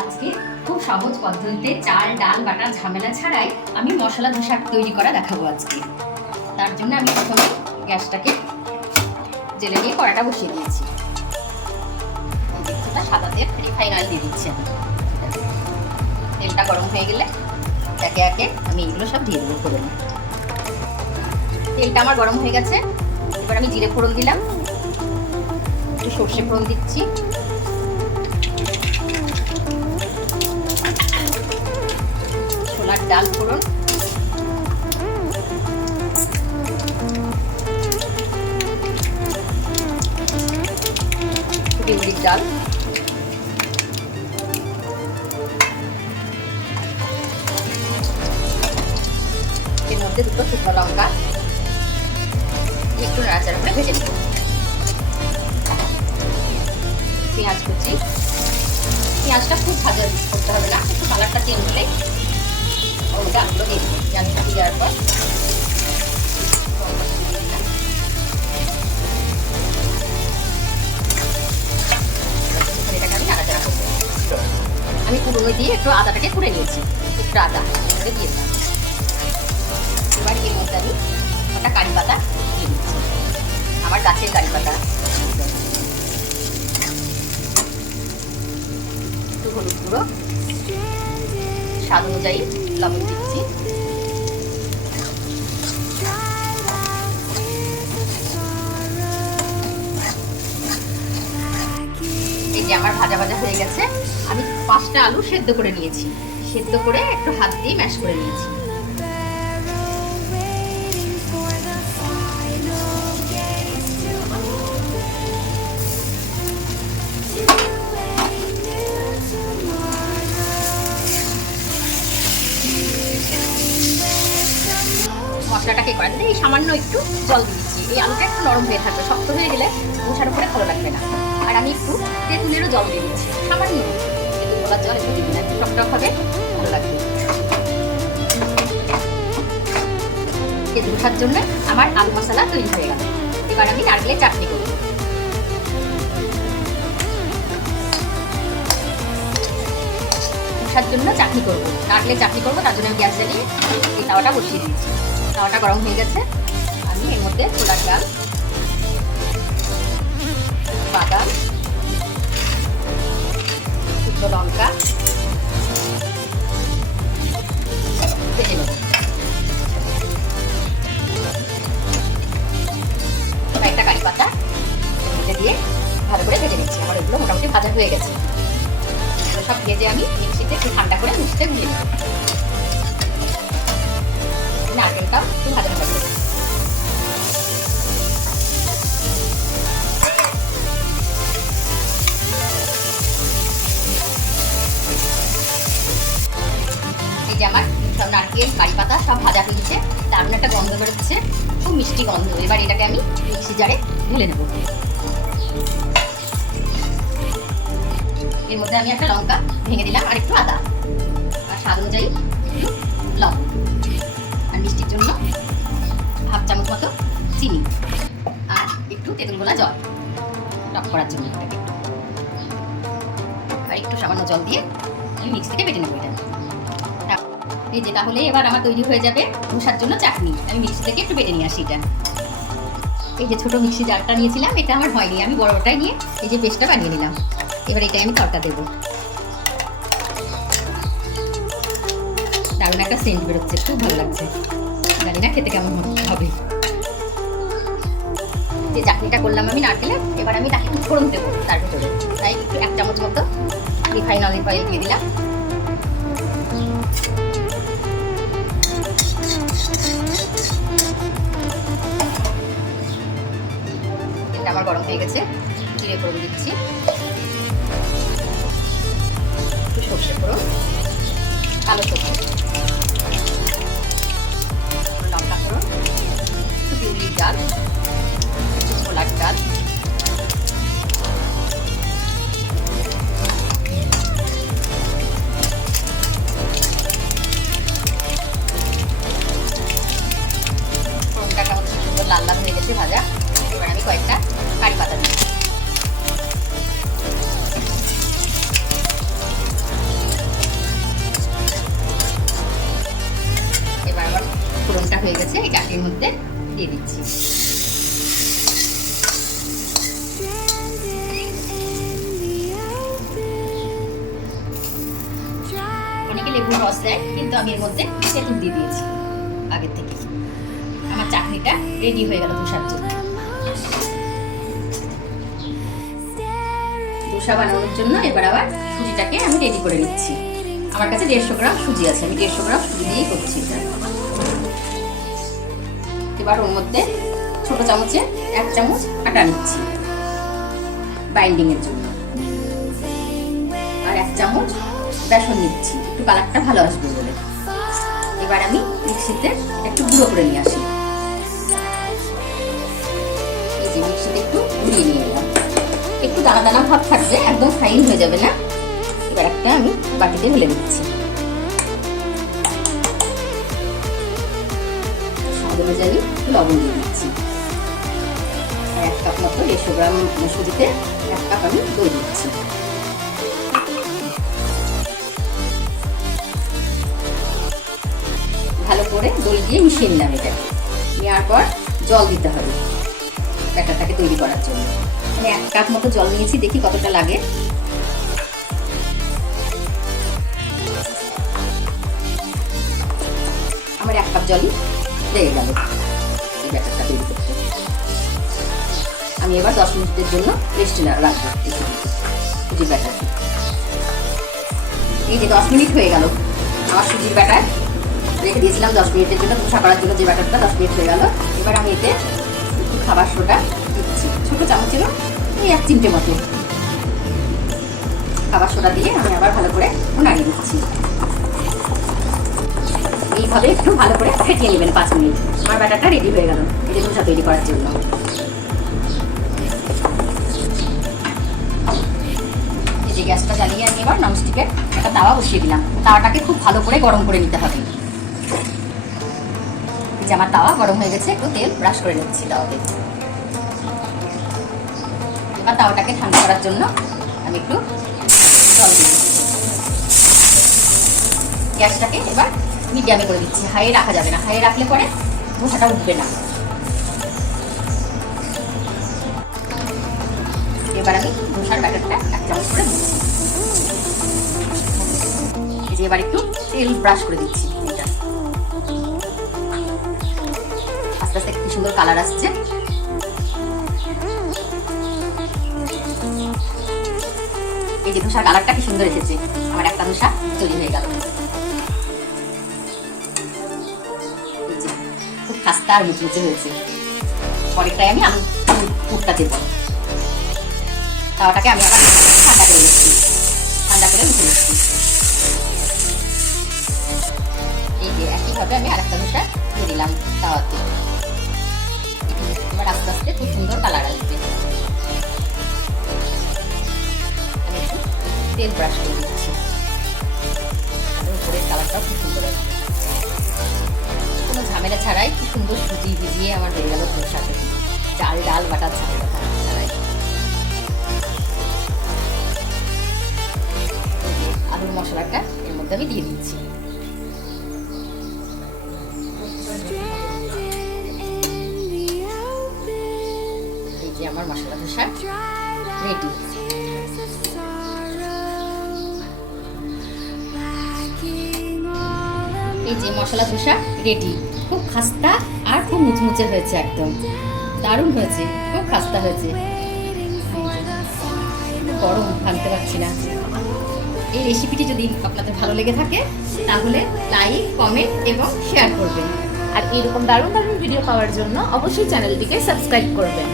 আজকে খুব সহজ পদ্ধতিতে চাল ডাল বাটার ঝামেলা ছাড়াই আমি মশলা ধোসা তৈরি করা দেখাবো আজকে। তার জন্য আমি প্রথমে গ্যাসটাকে জেলে দিয়ে কড়াটা বসিয়ে দিয়েছি। সাদা তেল রিফাইন অয়েল দিয়ে দিচ্ছি। তেলটা গরম হয়ে গেলে একে একে আমি এগুলো সব দিয়ে দেবো ফোড়নে। তেলটা আমার গরম হয়ে গেছে, এবার আমি জিরে ফোড়ন দিলাম, একটু সর্ষে ফোড়ন দিচ্ছি, ছোলার ডাল ফোড়ন, বিউলির ডাল, এর মধ্যে দুটো শুকনো লঙ্কা একটু নাড়াচাড়া করে ভেজে নেব। পেঁয়াজ কুচি, পেঁয়াজটা খুব ভাজা করতে হবে না, একটু কালারটা চেঞ্জ হলে ওর মধ্যে আলুগুলো দিয়ে দেবো। পেঁয়াজটা দিয়ে দেওয়ার পর এটাকে আমি নাড়াচাড়া করবো। আমি কুড়ো দিয়ে একটু আদাটাকে কুড়ে নিয়েছি, একটু আদা দিয়ে দিলাম। এবার এর মধ্যে আমি একটা কারি পাতা দিয়ে দিচ্ছি, আমার গাছের কারি পাতা। একটু হলুদ গুঁড়ো, স্বাদ অনুযায়ী লবণ দিচ্ছি। এই যে আমার ভাজা ভাজা হয়ে গেছে। আমি 5টা আলু সেদ্ধ করে নিয়েছি, সেদ্ধ করে একটু হাত দিয়ে ম্যাশ করে নিয়েছি। মশলাটাকে করা দিলে এই সামান্য একটু জল দিচ্ছি, এই আলুটা একটু নরম হয়ে থাকবে, শক্ত হয়ে গেলে ধোসার উপরে ভালো লাগবে না। আর আমি একটু তেঁতুলেরও জল দিয়ে দিচ্ছি, সামান্য তেঁতুল গোলার জল একটু দিবি না, একটু টকটক হবে, ভালো লাগবে। এই ধোসার জন্য আমার আলু মশলা তৈরি হয়ে গেল। এবার আমি নারকেলের চাটনি করব। ধোসার জন্য চাটনি করব, নারকেলের চাটনি করবো, তার জন্য আমি গ্যাস জ্বালিয়ে এই তাওয়াটা বসিয়ে দিচ্ছি। তাওয়াটা গরম হয়ে গেছে, আমি এর মধ্যে ছোলার ডাল, বাদাম, শুকনো লঙ্কা ভেজে নেব। একটা কারি পাতা ভেজে দিয়ে ভালো করে ভেজে নিচ্ছি। আমার এগুলো মোটামুটি ভাজা হয়ে গেছে। এগুলো সব ভেজে আমি মিক্সিতে একটু ঠান্ডা করে মিক্সিতে গুলে নেব। নারকেলটাও একটু ভাজা ভাজা করে এই যে আমার সব নারকেল কারি পাতা সব ভাজা হয়েছে, দারুণ একটা গন্ধ বেরোচ্ছে, খুব মিষ্টি গন্ধ। এবার এটাকে আমি মিক্সি জারে ঢেলে নেব। এর মধ্যে আমি একটা লঙ্কা ভেঙে দিলাম, আর একটু আদা, আর স্বাদ অনুযায়ী একটু লবণ, আর মিষ্টির জন্য হাফ চামচ মতো চিনি, আর একটু তেঁতুল গোলা জল টক করার জন্য, আর একটু সামান্য জল দিয়ে আমি মিক্স থেকে বেটে নেবো এটা। এই যে তাহলে এবার আমার তৈরি হয়ে যাবে ধোসার জন্য চাটনি। আমি মিক্সি থেকে একটু বেটে নিয়ে আসি এটা। এই যে ছোট মিক্সি জারটা নিয়েছিলাম, এটা আমার হয়নি, আমি বড়টাই নিয়ে এই যে পেস্টটা বানিয়ে নিলাম। এবার এটাই আমি তড়কা দেবো। দারুণ একটা সেন্ট বেরোচ্ছে, খুব ভালো লাগছে, জানি না খেতে কেমন হবে। যে চাটনিটা করলাম আমি নারকেলের, এবার আমি তাকে ফোড়ন দেবো তার ভিতরে, তাই একটু 1 চামচ মতো রিফাইন অয়েল দিয়ে দিলাম। এটা আমার গরম হয়ে গেছে, জিরে ফোড়ন দিচ্ছি, একটু সর্ষে ফোড়ন, কালো সর্ষে, লঙ্কা ফোড়ন, একটু বিউলির ডাল, একটু ছোলার ডাল, ফোড়নটা কেমন সুন্দর লাল লাল হয়ে গেছে ভাজা। এবার আমি কয়েকটা কারি পাতা দিই। এই চাটনির মধ্যে দিয়ে দিচ্ছি। অনেকে লেবুর রস দেয়, কিন্তু আমি এর মধ্যে তেঁতুল দিয়ে দিয়েছি আগের থেকে। আমার চাটনিটা রেডি হয়ে গেল ধোসার জন্য। ধোসা বানানোর জন্য এবার আবার সুজিটাকে আমি রেডি করে নিচ্ছি। আমার কাছে 150 গ্রাম সুজি আছে, আমি 150 গ্রাম সুজি দিয়েই করছি। এবার ওর মধ্যে ছোট চামচে 1 চামচ আটা নিচ্ছি বাইন্ডিং এর জন্য, আর 1 চামচ বেসন নিচ্ছি একটু কালারটা ভালো আসবে বলে। এবার আমি মিক্সিতে একটু গুঁড়ো করে নিয়ে আসি। এই যে মিক্সিতে একটু গুঁড়িয়ে নিয়ে এলাম, একটু দানা দানা ভাব থাকবে, একদম ফাইন হয়ে যাবে না। এবার একটা আমি বাটিতে ঢেলে নিচ্ছি। স্বাদ অনুযায়ী লবণ দিয়ে দিচ্ছি, আর 1 কাপ মতো 150 গ্রাম সুজিতে 1 কাপ আমি দই দিচ্ছি। ভালো করে দই দিয়ে মিশিয়ে নিলাম। এটাকে নেওয়ার পর জল দিতে হবে ব্যাটারটাকে তৈরি করার জন্য। আমি 1 কাপ মতো জল নিয়েছি, দেখি কতটা লাগে। আমার 1 কাপ জলই লেগে গেল এই ব্যাটারটা তৈরি করতে। আমি এবার 10 মিনিটের জন্য রেস্টে রাখবো সুজির ব্যাটারটা। এই যে 10 মিনিট হয়ে গেল আমার সুজির ব্যাটার রেখে দিয়েছিলাম 10 মিনিটের জন্য ধোসা করার জন্য। যে ব্যাটারটা 10 মিনিট হয়ে গেল। এবার আমি এতে একটু খাবার সোডা দিচ্ছি, ছোটো চামচেরও এই 1 চিমটে মতো খাবার সোডা দিয়ে আমি আবার ভালো করে নাড়িয়ে দিচ্ছি। এইভাবে একটু ভালো করে ফেটিয়ে নেবেন 5 মিনিট। আমার ব্যাটারটা রেডি হয়ে গেল এই যে ধোসা তৈরি করার জন্য। এই যে গ্যাসটা জ্বালিয়ে আমি এবার ননস্টিকের একটা তাওয়া বসিয়ে দিলাম। তাওয়াটাকে খুব ভালো করে গরম করে নিতে হবে। এই যে আমার তাওয়া গরম হয়ে গেছে, একটু তেল ব্রাশ করে নিচ্ছি তাওয়াতে। এবার তাওয়াটাকে ঠান্ডা করার জন্য আমি একটু জল দিয়ে দিচ্ছি। গ্যাসটাকে এবার মিডিয়ামে করে দিচ্ছি, হাইয়ে রাখা যাবে না, হাইয়ে রাখলে পরে ধোসাটা উঠবে না। এবার আমি ধোসার ব্যাটারটা 1 চামচ করে দিচ্ছি। এই যে এবার একটু তেল ব্রাশ করে দিচ্ছি। এটা আস্তে আস্তে কি সুন্দর কালার আসছে। এই যে ধোসার কালারটা কি সুন্দর এসেছে। আমার একটা ধোসা তৈরি হয়ে গেল। খুব খাস্তা আর মুচমুচে হয়েছে। পরেরটাই আমি আলু পুরটা দেব। তাওয়াটাকে আমি আবার ঠান্ডা করে নিচ্ছি, ঠান্ডা করে মুছে নিচ্ছি। এই যে একইভাবে আমি আরেকটা ধোসা দিয়ে দিলাম তাওয়াতে। এবার আস্তে আস্তে খুব সুন্দর কালার আসবে। আমি একটু তেল ব্রাশ করে দিচ্ছি, উপরের কালারটাও খুব সুন্দর আসবে। কোনো ঝামেলা ছাড়াই কি সুন্দর সুজি ভিজিয়ে আমার হয়ে গেল ধোসা তৈরি, চাল ডাল বাটার ঝামেলা ছাড়াই। আলুর মশলাটা এর মধ্যে আমি দিয়ে দিচ্ছি। এই যে আমার মশলা ধোসা রেডি। এই যে মশলা ধোসা রেডি। খুব খাস্তা আর খুব মুচমুচে হয়েছে, একদম দারুণ হয়েছে, খুব খাস্তা হয়েছে। গরম ভাঙতে পারছি না। এই রেসিপিটি যদি আপনাদের ভালো লেগে থাকে তাহলে লাইক, কমেন্ট এবং শেয়ার করবেন। আর এরকম দারুণ দারুণ ভিডিও পাওয়ার জন্য অবশ্যই চ্যানেলটিকে সাবস্ক্রাইব করবেন।